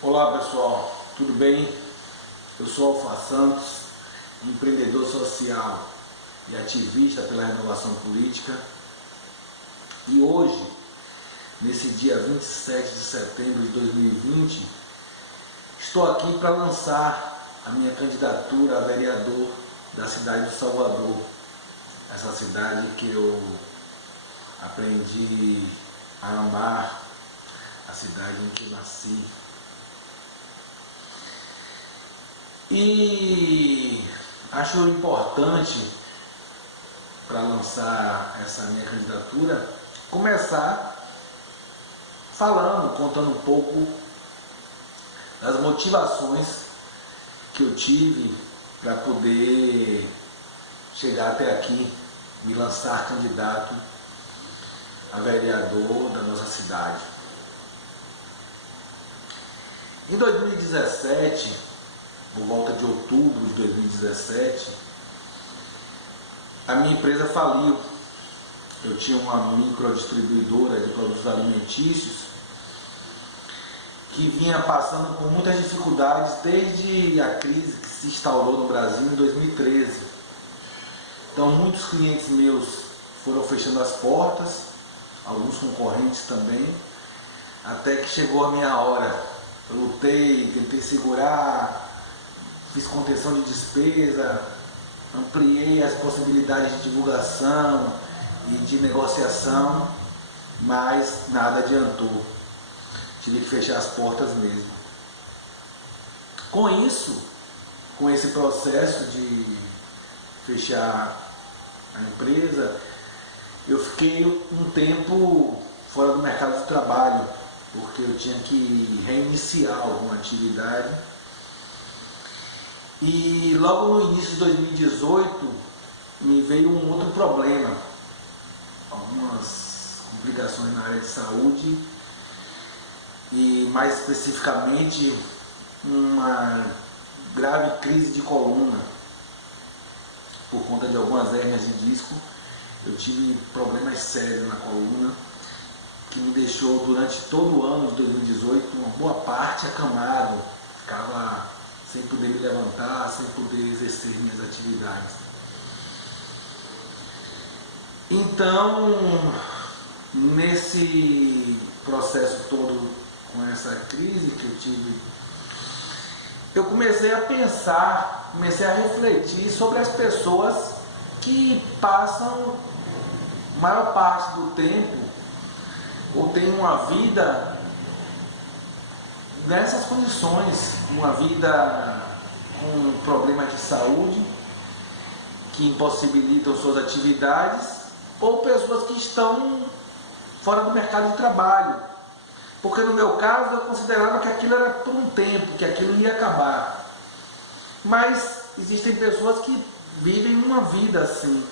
Olá pessoal, tudo bem? Eu sou Alfa Santos, empreendedor social e ativista pela renovação política. E hoje, nesse dia 27 de setembro de 2020, estou aqui para lançar a minha candidatura a vereador da cidade de Salvador. Essa cidade que eu aprendi a amar, a cidade em que eu nasci. E acho importante, para lançar essa minha candidatura, começar contando um pouco das motivações que eu tive para poder chegar até aqui, me lançar candidato a vereador da nossa cidade. Em 2017, por volta de outubro de 2017, a minha empresa faliu. Eu tinha uma microdistribuidora de produtos alimentícios que vinha passando por muitas dificuldades desde a crise que se instaurou no Brasil em 2013. Então muitos clientes meus foram fechando as portas, alguns concorrentes também, até que chegou a minha hora. Eu lutei, tentei segurar, fiz contenção de despesa, ampliei as possibilidades de divulgação e de negociação, mas nada adiantou. Tive que fechar as portas mesmo. Com isso, com esse processo de fechar a empresa, eu fiquei um tempo fora do mercado de trabalho, porque eu tinha que reiniciar alguma atividade. E logo no início de 2018 me veio um outro problema, algumas complicações na área de saúde e mais especificamente uma grave crise de coluna. Por conta de algumas hérnias de disco, eu tive problemas sérios na coluna que me deixou durante todo o ano de 2018 uma boa parte acamado, ficava sem poder me levantar, sem poder exercer minhas atividades. Então, nesse processo todo, com essa crise que eu tive, eu comecei a pensar, comecei a refletir sobre as pessoas que passam a maior parte do tempo ou têm uma vida nessas condições, uma vida com problemas de saúde que impossibilitam suas atividades, ou pessoas que estão fora do mercado de trabalho, porque no meu caso eu considerava que aquilo era por um tempo, que aquilo ia acabar, mas existem pessoas que vivem uma vida assim.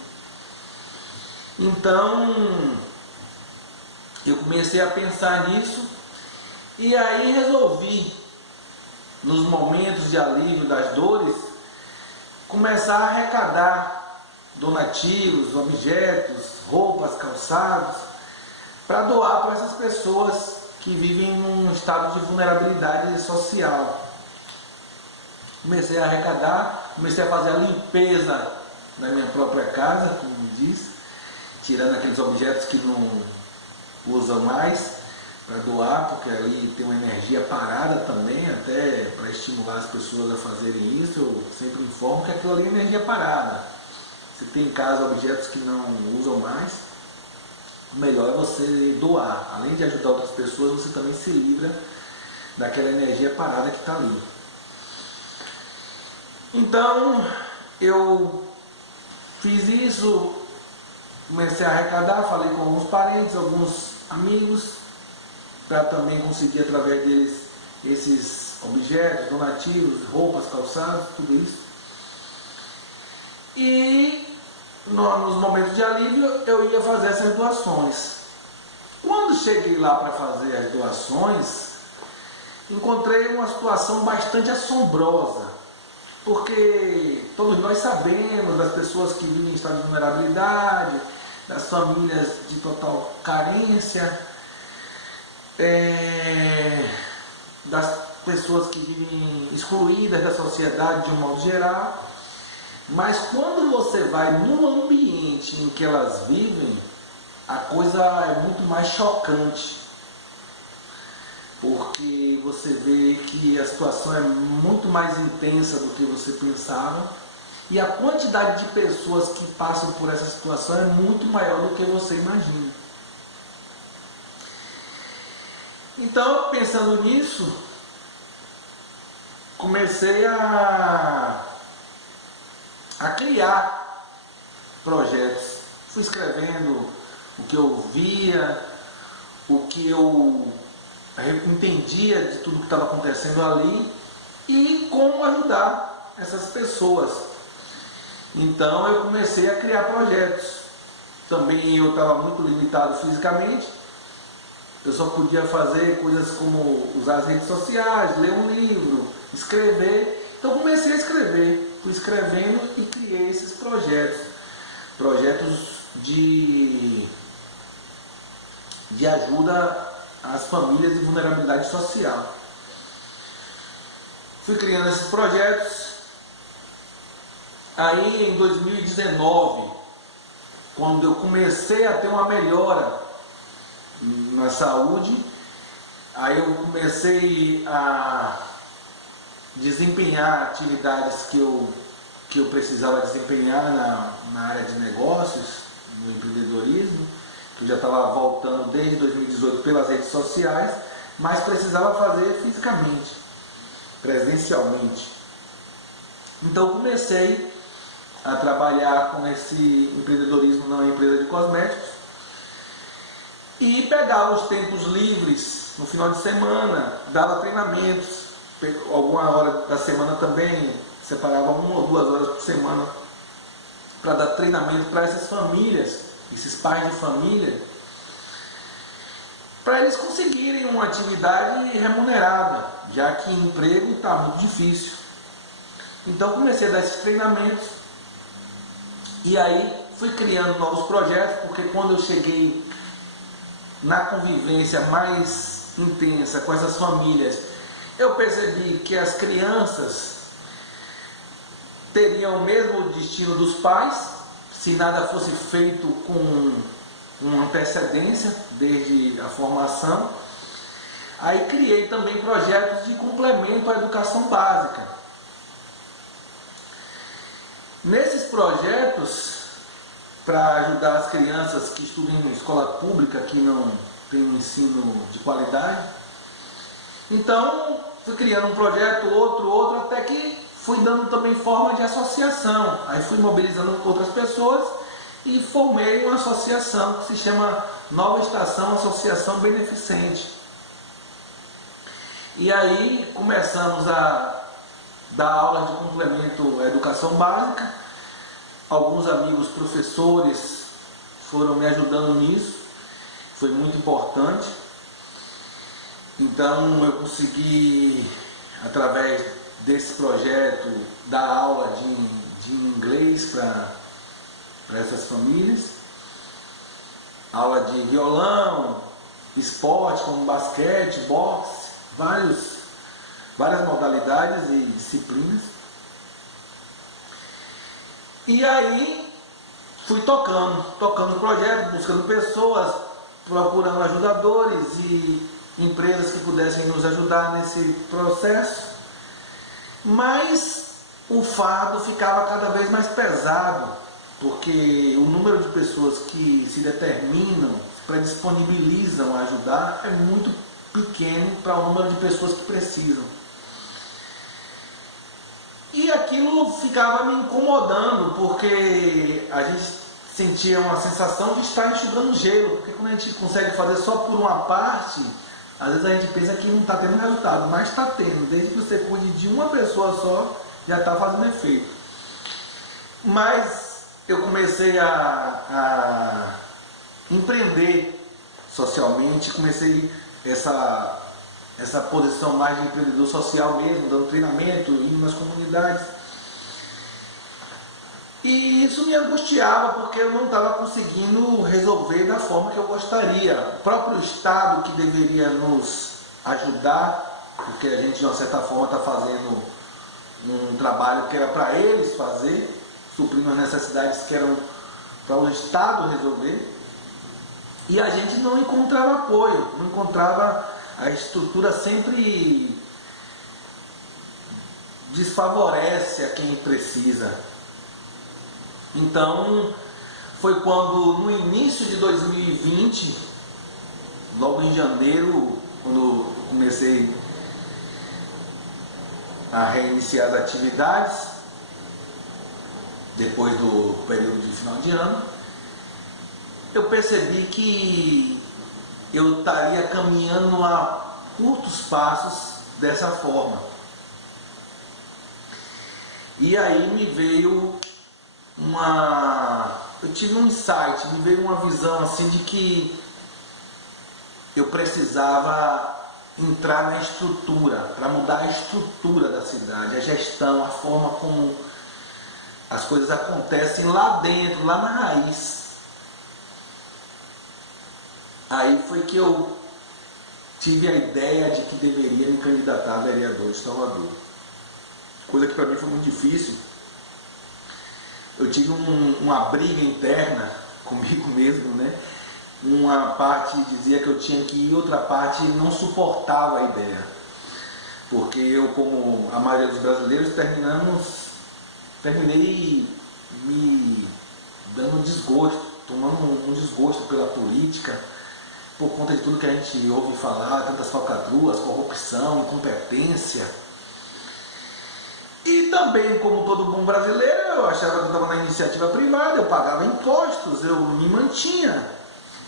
Então eu comecei a pensar nisso. E aí resolvi, nos momentos de alívio das dores, começar a arrecadar donativos, objetos, roupas, calçados, para doar para essas pessoas que vivem num estado de vulnerabilidade social. Comecei a arrecadar, comecei a fazer a limpeza na minha própria casa, como diz, tirando aqueles objetos que não usam mais, para doar, porque ali tem uma energia parada também, até para estimular as pessoas a fazerem isso. Eu sempre informo que aquilo ali é energia parada. Se tem em casa objetos que não usam mais, o melhor é você doar. Além de ajudar outras pessoas, você também se livra daquela energia parada que está ali. Então eu fiz isso, comecei a arrecadar, falei com alguns parentes, alguns amigos, para também conseguir através deles esses objetos, donativos, roupas, calçados, tudo isso. E nos momentos de alívio eu ia fazer essas doações. Quando cheguei lá para fazer as doações, encontrei uma situação bastante assombrosa, porque todos nós sabemos das pessoas que vivem em estado de vulnerabilidade, das famílias de total carência, das pessoas que vivem excluídas da sociedade de um modo geral, mas quando você vai no ambiente em que elas vivem, a coisa é muito mais chocante, porque você vê que a situação é muito mais intensa do que você pensava, e a quantidade de pessoas que passam por essa situação é muito maior do que você imagina. Então, pensando nisso, comecei a criar projetos. Fui escrevendo o que eu via, o que eu entendia de tudo que estava acontecendo ali e como ajudar essas pessoas. Então eu comecei a criar projetos. Também eu estava muito limitado fisicamente, eu só podia fazer coisas como usar as redes sociais, ler um livro, escrever. Então comecei a escrever, fui escrevendo e criei esses projetos de ajuda às famílias em vulnerabilidade social. Fui criando esses projetos. Aí em 2019, quando eu comecei a ter uma melhora na saúde, aí eu comecei a desempenhar atividades que eu precisava desempenhar na área de negócios, no empreendedorismo, que eu já estava voltando desde 2018 pelas redes sociais, mas precisava fazer fisicamente, presencialmente. Então comecei a trabalhar com esse empreendedorismo numa empresa de cosméticos e pegava os tempos livres no final de semana, dava treinamentos, alguma hora da semana também, separava 1 ou 2 horas por semana para dar treinamento para essas famílias, esses pais de família, para eles conseguirem uma atividade remunerada, já que emprego está muito difícil. Então comecei a dar esses treinamentos e aí fui criando novos projetos, porque quando eu cheguei na convivência mais intensa com essas famílias, eu percebi que as crianças teriam o mesmo destino dos pais, se nada fosse feito com uma antecedência, desde a formação. Aí criei também projetos de complemento à educação básica. Nesses projetos, para ajudar as crianças que estudam em escola pública, que não tem um ensino de qualidade, então fui criando um projeto, outro, até que fui dando também forma de associação. Aí fui mobilizando outras pessoas e formei uma associação que se chama Nova Estação Associação Beneficente. E aí começamos a dar aulas de complemento à educação básica. Alguns amigos professores foram me ajudando nisso, foi muito importante. Então eu consegui, através desse projeto, dar aula de inglês para essas famílias, aula de violão, esporte como basquete, boxe, várias modalidades e disciplinas. E aí fui tocando o projeto, buscando pessoas, procurando ajudadores e empresas que pudessem nos ajudar nesse processo. Mas o fardo ficava cada vez mais pesado, porque o número de pessoas que se determinam, se predisponibilizam a ajudar é muito pequeno para o número de pessoas que precisam. E aquilo ficava me incomodando, porque a gente sentia uma sensação de estar enxugando gelo, porque quando a gente consegue fazer só por uma parte, às vezes a gente pensa que não está tendo resultado, mas está tendo. Desde que você cuide de uma pessoa só, já está fazendo efeito. Mas eu comecei a empreender socialmente, comecei essa posição mais de empreendedor social mesmo, dando treinamento, indo nas comunidades. E isso me angustiava, porque eu não estava conseguindo resolver da forma que eu gostaria. O próprio Estado, que deveria nos ajudar porque a gente de uma certa forma está fazendo um trabalho que era para eles fazer, suprindo as necessidades que eram para o Estado resolver, e a gente não encontrava apoio, não encontrava, a estrutura sempre desfavorece a quem precisa. Então, foi quando no início de 2020, logo em janeiro, quando comecei a reiniciar as atividades, depois do período de final de ano, eu percebi que eu estaria caminhando a curtos passos dessa forma. E aí me veio eu tive um insight, me veio uma visão assim de que eu precisava entrar na estrutura, para mudar a estrutura da cidade, a gestão, a forma como as coisas acontecem lá dentro, lá na raiz. Aí foi que eu tive a ideia de que deveria me candidatar a vereador de Salvador. Coisa que para mim foi muito difícil. Eu tive uma briga interna comigo mesmo, né? Uma parte dizia que eu tinha que ir, outra parte não suportava a ideia. Porque eu, como a maioria dos brasileiros, terminei me dando desgosto, tomando um desgosto pela política, por conta de tudo que a gente ouve falar, tantas falcatruas, corrupção, incompetência. E também, como todo bom brasileiro, eu achava que eu estava na iniciativa privada, eu pagava impostos, eu me mantinha,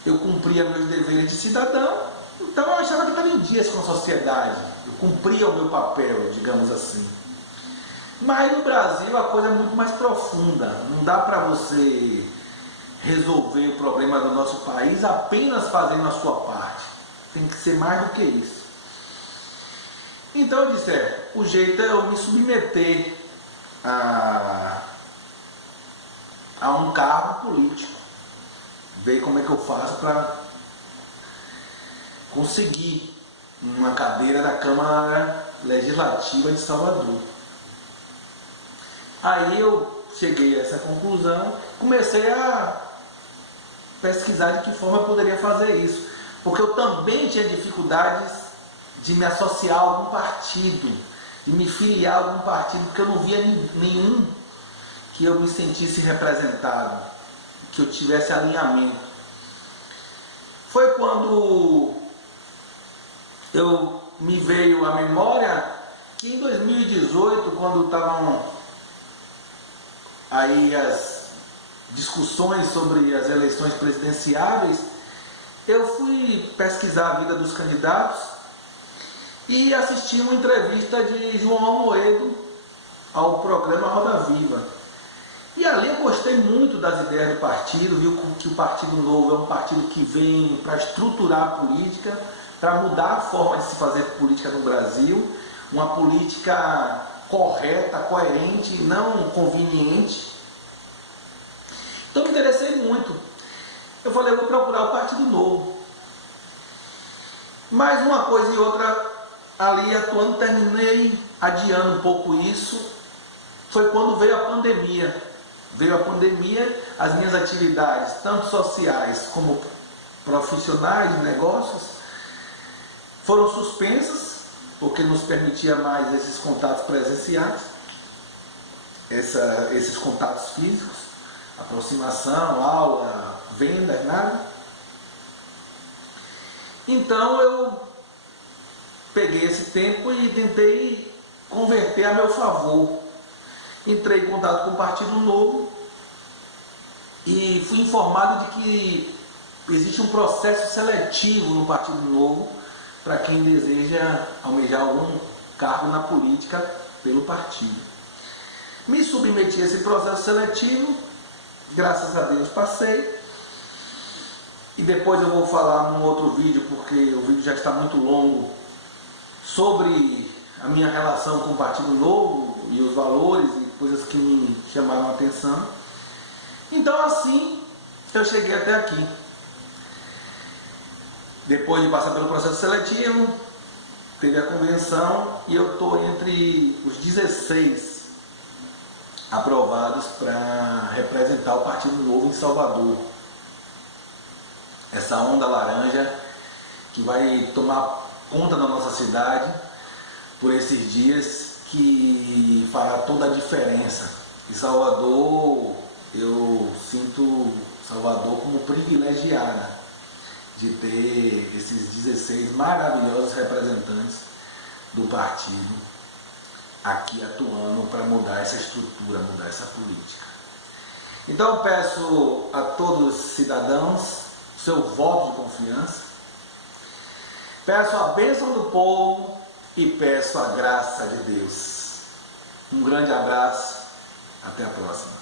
eu cumpria meus deveres de cidadão, então eu achava que estava em dias com a sociedade, eu cumpria o meu papel, digamos assim. Mas no Brasil a coisa é muito mais profunda, não dá para você resolver o problema do nosso país apenas fazendo a sua parte, tem que ser mais do que isso. Então eu disse, o jeito é eu me submeter a um cargo político, ver como é que eu faço para conseguir uma cadeira da Câmara Legislativa de Salvador. Aí eu cheguei a essa conclusão, comecei a pesquisar de que forma eu poderia fazer isso, porque eu também tinha dificuldades de me associar a algum partido, de me filiar a algum partido, porque eu não via nenhum que eu me sentisse representado, que eu tivesse alinhamento. Foi quando me veio à memória que em 2018, quando estavam aí as discussões sobre as eleições presidenciáveis, eu fui pesquisar a vida dos candidatos e assisti uma entrevista de João Amoedo ao programa Roda Viva. E ali eu gostei muito das ideias do partido, viu que o Partido Novo é um partido que vem para estruturar a política, para mudar a forma de se fazer política no Brasil, uma política correta, coerente, não conveniente. Então me interessei muito. Eu falei, eu vou procurar o Partido Novo. Mas uma coisa e outra ali atuando, terminei adiando um pouco isso. Foi quando veio a pandemia. Veio a pandemia, as minhas atividades, tanto sociais como profissionais de negócios, foram suspensas, porque nos permitia mais esses contatos presenciais, esses contatos físicos, aproximação, aula, venda, nada. Então eu peguei esse tempo e tentei converter a meu favor. Entrei em contato com o Partido Novo e fui informado de que existe um processo seletivo no Partido Novo para quem deseja almejar algum cargo na política pelo partido. Me submeti a esse processo seletivo, graças a Deus passei. E depois eu vou falar num outro vídeo, porque o vídeo já está muito longo, sobre a minha relação com o Partido Novo e os valores e coisas que me chamaram a atenção. Então assim eu cheguei até aqui. Depois de passar pelo processo seletivo, teve a convenção e eu estou entre os 16 aprovados para representar o Partido Novo em Salvador. Essa onda laranja que vai tomar conta da nossa cidade por esses dias, que fará toda a diferença. E Salvador, eu sinto Salvador como privilegiada de ter esses 16 maravilhosos representantes do partido aqui atuando para mudar essa estrutura, mudar essa política. Então eu peço a todos os cidadãos o seu voto de confiança, peço a bênção do povo e peço a graça de Deus. Um grande abraço, até a próxima.